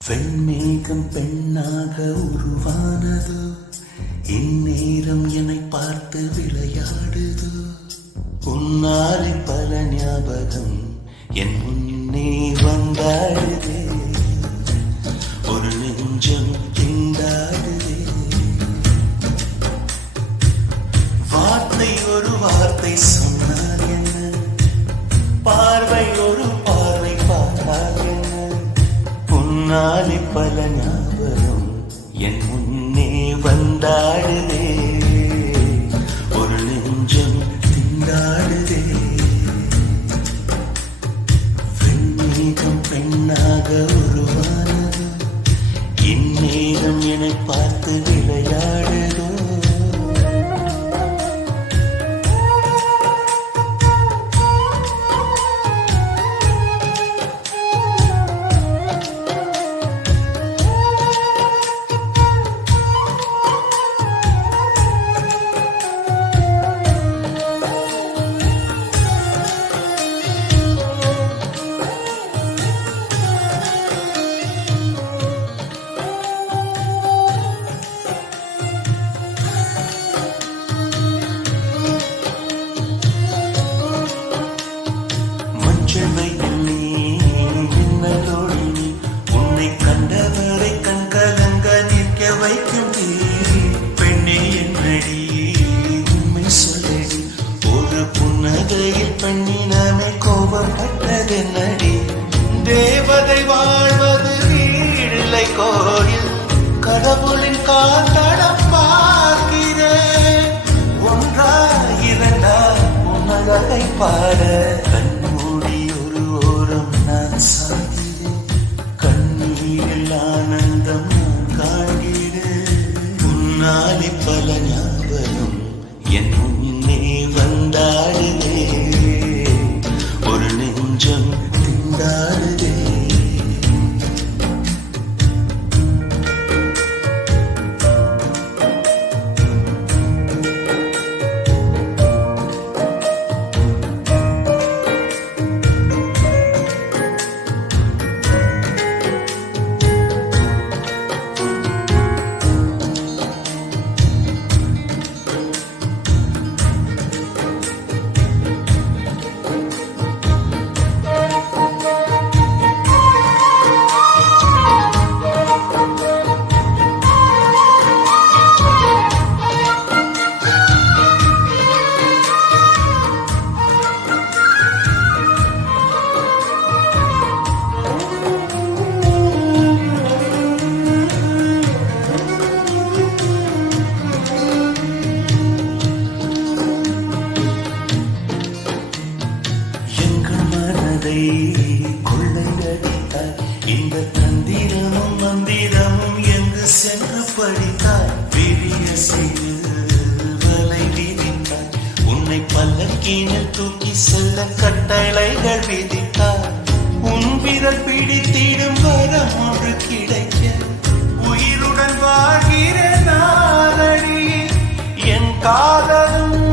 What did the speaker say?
வெண்மேகம் பெண்ணாக உருவானதோ, இந்நேரம் என்னை பார்த்து விளையாடுதோ. உன்னாலே பல ஞாபகம் என் முன்னே வந்தாடுதே, ஒரு நெஞ்சம் திண்டாடுதே. வார்த்தை ஒரு வார்த்தை சொன்னால் என்ன, பார்வை ஒரு பார்வை பார்த்தால் என்ன. உன்னாலே பல ஞாபகம் என் முன்னே வந்தாடுதே, ஒரு நெஞ்சம் திண்டாடுதே. வெண்மேகம் பெண்ணாக உருவானது, இந்நேரம் என்னை பார்த்து விளையாடுதோ. உன்னை கண்டவரை கண்கலங்க நிற்க வைக்கும் பெண்ணே என்னடி உண்மை சொல்லடி. ஒரு புன்னகையில் பெண்ணினமே கோபப்பட்டதென்னடி. தேவதை வாழ்வது வீடில்லை கோயில், கடவுளின் காத்தடம் பார்க்கிறேன். ஒன்றா இரண்டா உன்னழகை பாட கண்மூடி ஒரு ஓரம் நான் சாகிறேன். கண்ணீரில் ஆனந்தம் நான் காண்கிறேன். உன்னாலே பல ஞாபகம் என் முன்னே வந்தாடுதே, ஒரு நெஞ்சம் திண்டாடுதே. கொள்ளையடித்தாய் இந்த தந்திரமும் மந்திரமும் எங்கு சென்று படித்தாய். பெரிய செய்து வலை விதித்தாய், உன்னை பல்லக்கீனில் தூக்கி செல்ல கட்டளைகள் விதித்தாய். உன் விரல் பிடித்திடும் வரம் ஒன்று கிடைக்க உயிருடன் வாழ்கிற நாளடி. என் காதலும்